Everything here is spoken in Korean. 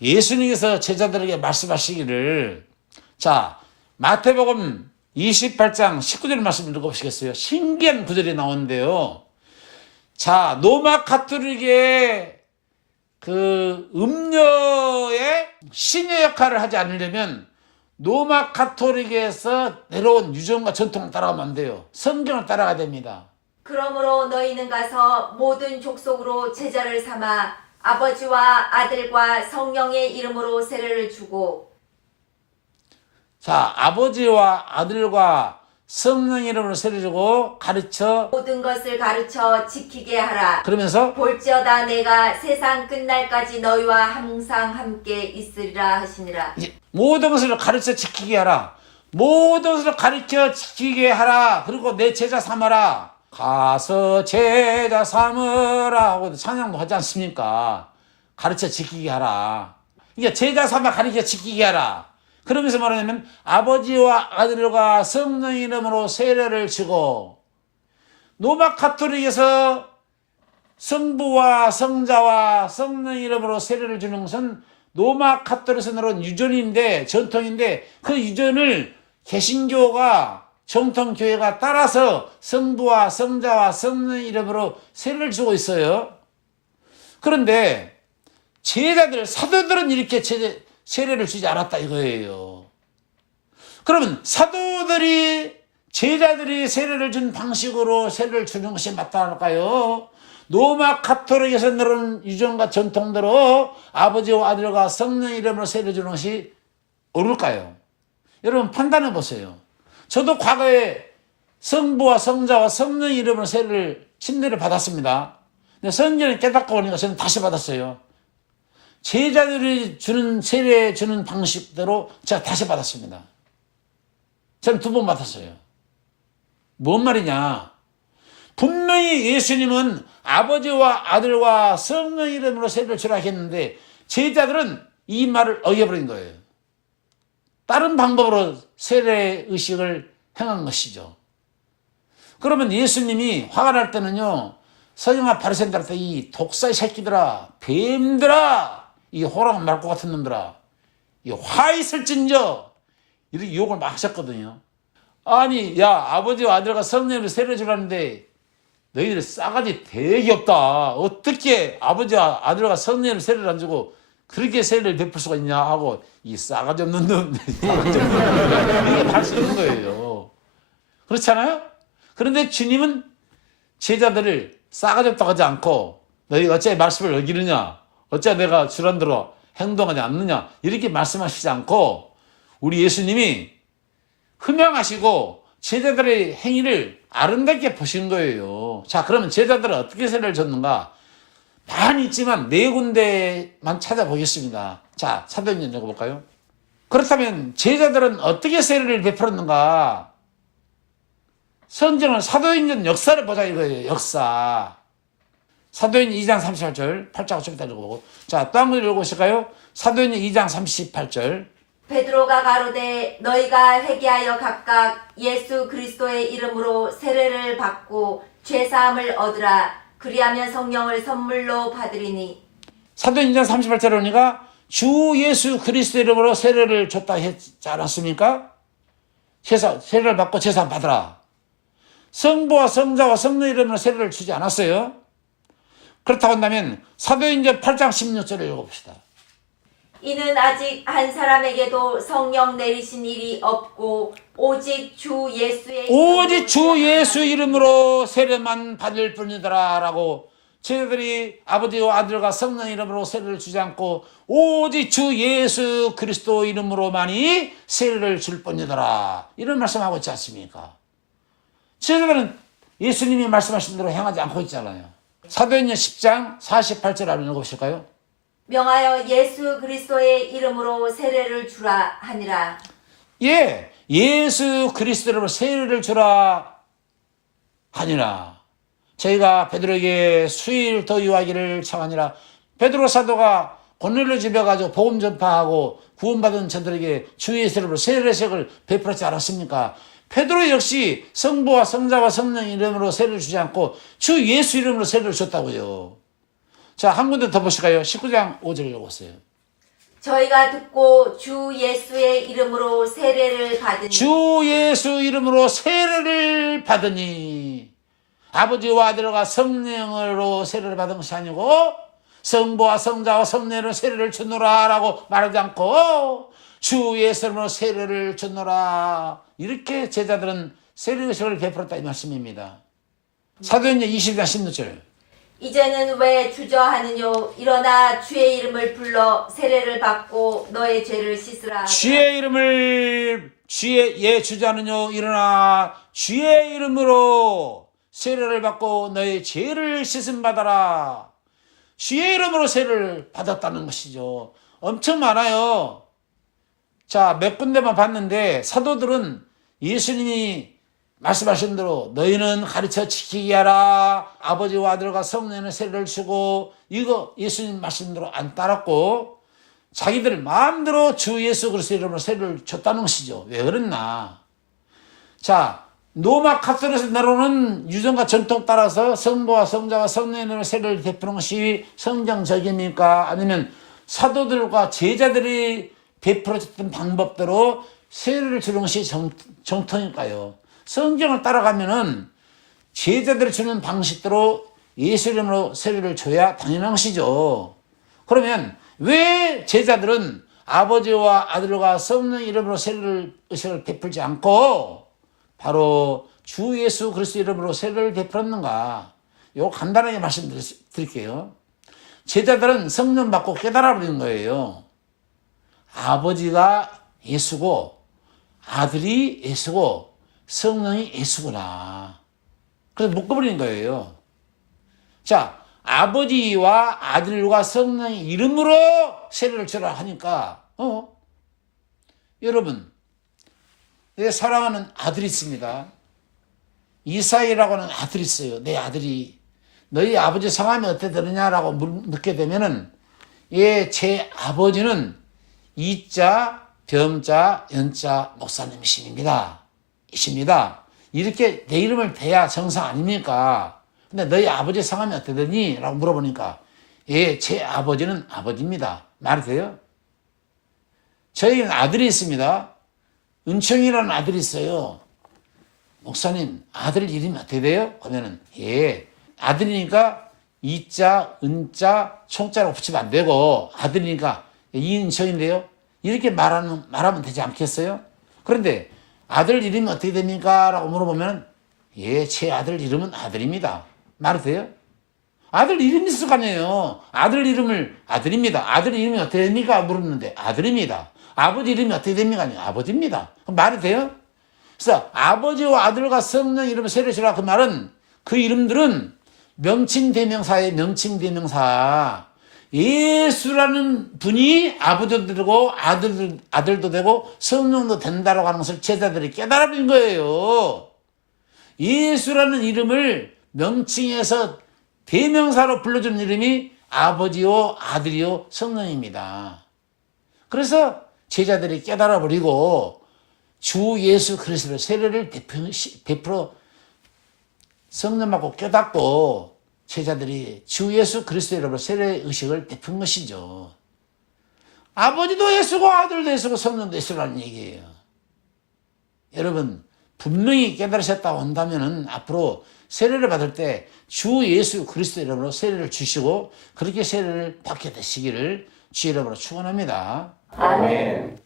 예수님께서 제자들에게 말씀하시기를, 자, 마태복음 28장 19절 말씀 읽어보시겠어요? 신기한 구절이 나오는데요. 자, 로마 가톨릭의 그 음료의 신의 역할을 하지 않으려면 로마 가톨릭에서 내려온 유전과 전통을 따라가면 안 돼요. 성경을 따라가야 됩니다. 그러므로 너희는 가서 모든 족속으로 제자를 삼아 아버지와 아들과 성령의 이름으로 세례를 주고, 자, 아버지와 아들과 성령 이름으로 세례 주고 가르쳐, 모든 것을 가르쳐 지키게 하라. 그러면서 볼지어다 내가 세상 끝날까지 너희와 항상 함께 있으리라 하시니라. 모든 것을 가르쳐 지키게 하라. 모든 것을 가르쳐 지키게 하라. 그리고 내 제자 삼아라. 가서 제자 삼으라 하고 찬양도 하지 않습니까? 가르쳐 지키게 하라. 그러니까 제자 삼아 가르쳐 지키게 하라. 그러면서 말하냐면 아버지와 아들과 성령 이름으로 세례를 주고, 로마 가톨릭에서 성부와 성자와 성령 이름으로 세례를 주는 것은 로마 가톨릭에서 내려온 유전인데, 전통인데, 그 유전을 개신교가, 정통교회가 따라서 성부와 성자와 성령 이름으로 세례를 주고 있어요. 그런데 제자들, 사도들은 이렇게 세례를 주지 않았다 이거예요. 그러면 사도들이, 제자들이 세례를 준 방식으로 세례를 주는 것이 맞다할까요? 로마 가톨릭에서 내려온 유전과 전통대로 아버지와 아들과 성령 이름으로 세례 주는 것이 옳을까요? 여러분 판단해 보세요. 저도 과거에 성부와 성자와 성령 이름으로 침례를 받았습니다. 근데 성경을 깨닫고 보니까 저는 다시 받았어요. 제자들이 주는 세례 주는 방식대로 제가 다시 받았습니다. 저는 2번 받았어요. 뭔 말이냐? 분명히 예수님은 아버지와 아들과 성령 이름으로 세례를 주라 했는데 제자들은 이 말을 어겨버린 거예요. 다른 방법으로 세례 의식을 행한 것이죠. 그러면 예수님이 화가 날 때는요, 서기관 바리새인들한테 이 독사의 새끼들아, 뱀들아, 이 호랑 말고 같은 놈들아, 이 화 있을진저, 이렇게 욕을 막 하셨거든요. 아니, 야, 아버지와 아들과 성령으로 세례 주라는데 너희들 싸가지 되게 없다. 어떻게 아버지와 아들과 성령으로 세례를 안 주고 그렇게 세례를 베풀 수가 있냐 하고, 이 싸가지 없는 놈, 이게 발생하는 거예요. 그렇잖아요? 그런데 주님은 제자들을 싸가지 없다고 하지 않고, 너희 어째 말씀을 어기느냐, 어째 내가 주란 대로 행동하지 않느냐, 이렇게 말씀하시지 않고, 우리 예수님이 흠양하시고 제자들의 행위를 아름답게 보신 거예요. 자, 그러면 제자들은 어떻게 세례를 줬는가? 많이 있지만 4군데만 찾아보겠습니다. 자, 사도행전 읽어볼까요? 그렇다면 제자들은 어떻게 세례를 베풀었는가? 성경은 사도행전 역사를 보자 이거예요. 역사. 사도행전 2장 38절, 8장 5절부터 읽어보고. 자, 또 한 번 읽어보실까요? 사도행전 2장 38절. 베드로가 가로되 너희가 회개하여 각각 예수 그리스도의 이름으로 세례를 받고 죄사함을 얻으라. 그리하면 성령을 선물로 받으리니. 사도행전 38절에 보니까 주 예수 그리스도 이름으로 세례를 줬다 했지 않았습니까? 세례를 받고 제사 받으라. 성부와 성자와 성령 이름으로 세례를 주지 않았어요. 그렇다고 한다면 사도행전 8장 16절을 읽어봅시다. 이는 아직 한 사람에게도 성령 내리신 일이 없고 오직 주 예수 이름으로 세례만 받을 뿐이더라 라고, 제자들이 아버지와 아들과 성령 이름으로 세례를 주지 않고 오직 주 예수 그리스도 이름으로만이 세례를 줄 뿐이더라, 이런 말씀하고 있지 않습니까? 제자들은 예수님이 말씀하신 대로 행하지 않고 있잖아요. 사도행전 10장 48절 한번 읽어보실까요? 명하여 예수 그리스도의 이름으로 세례를 주라 하니라. 예, 예수 그리스도 이름으로 세례를 주라 하니라. 저희가 베드로에게 수일 더 요하기를 청하니라. 베드로 사도가 고넬료 집에 가서 복음 전파하고 구원받은 자들에게 주 예수 이름으로 세례식을 베풀었지 않았습니까? 베드로 역시 성부와 성자와 성령 이름으로 세례를 주지 않고 주 예수 이름으로 세례를 줬다고요. 자, 한 군데 더 보실까요? 19장 5절 읽어보세요. 저희가 듣고 주 예수의 이름으로 세례를 받으니 주 예수 이름으로 세례를 받으니 아버지와 아들과 성령으로 세례를 받은 것이 아니고 성부와 성자와 성령으로 세례를 주노라 라고 말하지 않고 주 예수 이름으로 세례를 주노라, 이렇게 제자들은 세례 의식을 베풀었다 이 말씀입니다. 사도행전 20장 16절. 이제는 왜 주저하느뇨? 일어나 주의 이름을 불러 세례를 받고 너의 죄를 씻으라. 주의 이름을 주의 주자는요, 일어나 주의 이름으로 세례를 받고 너의 죄를 씻음 받아라. 주의 이름으로 세례를 받았다는 것이죠. 엄청 많아요. 자, 몇 군데만 봤는데 사도들은 예수님이 말씀하신 대로 너희는 가르쳐 지키게 하라, 아버지와 아들과 성령의 세례를 주고, 이거 예수님 말씀대로 안 따랐고 자기들 마음대로 주 예수 그리스도의 이름으로 세례를 줬다는 것이죠. 왜 그랬나? 자, 로마 카톨릭에서 내려오는 유전과 전통 따라서 성부와 성자와 성령의 이름으로 세례를 베푸는 것이 성경적입니까? 아니면 사도들과 제자들이 베풀어졌던 방법대로 세례를 주는 것이 정통일까요? 성경을 따라가면은 제자들이 주는 방식대로 예수 이름으로 세례를 줘야 당연한 것이죠. 그러면 왜 제자들은 아버지와 아들과 성령 이름으로 세례를 베풀지 않고 바로 주 예수 그리스도 이름으로 세례를 베풀었는가? 이거 간단하게 말씀드릴게요. 제자들은 성령 받고 깨달아 버린 거예요. 아버지가 예수고 아들이 예수고 성령이 예수구나. 그래서 묶어버린 거예요. 자, 아버지와 아들과 성령의 이름으로 세례를 주라 하니까 여러분, 내 사랑하는 아들이 있습니다. 이사이라고 하는 아들이 있어요. 내 아들이 너희 아버지 성함이 어떻게 되느냐라고 묻게 되면은 제 아버지는 이자 병자 연자 목사님이십니다. 이렇게 내 이름을 대야 정상 아닙니까? 근데 너희 아버지 성함이 어떻게 되니? 라고 물어보니까 제 아버지는 아버지입니다. 말이 돼요? 저희는 아들이 있습니다. 은총이라는 아들이 있어요. 목사님, 아들 이름이 어떻게 돼요? 그러면은 아들이니까 이자, 은자, 총자라고 붙이면 안 되고 아들이니까 이은총인데요. 이렇게 말하면 되지 않겠어요? 그런데 아들 이름이 어떻게 됩니까? 라고 물어보면 제 아들 이름은 아들입니다. 말이 돼요? 아들 이름이 있을 거 아니에요. 아들 이름을 아들입니다. 아들 이름이 어떻게 됩니까? 물었는데 아들입니다. 아버지 이름이 어떻게 됩니까? 아니요, 아버지입니다. 그럼 말이 돼요? 그래서 아버지와 아들과 성령 이름을 세례 주라, 그 말은 그 이름들은 명칭대명사의 명칭대명사. 예수라는 분이 아버지도 되고 아들도 되고 성령도 된다라고 하는 것을 제자들이 깨달아버린 거예요. 예수라는 이름을 명칭해서 대명사로 불러주는 이름이 아버지요 아들이요 성령입니다. 그래서 제자들이 깨달아버리고 주 예수 그리스도의 세례를 베풀어 성령 받고 깨닫고 제자들이 주 예수 그리스도의 이름으로 세례 의식을 베푼 것이죠. 아버지도 예수고 아들도 예수고 성령도 예수라는 얘기예요. 여러분, 분명히 깨달으셨다고 한다면 앞으로 세례를 받을 때 주 예수 그리스도의 이름으로 세례를 주시고 그렇게 세례를 받게 되시기를 주의 이름으로 축원합니다. 아멘.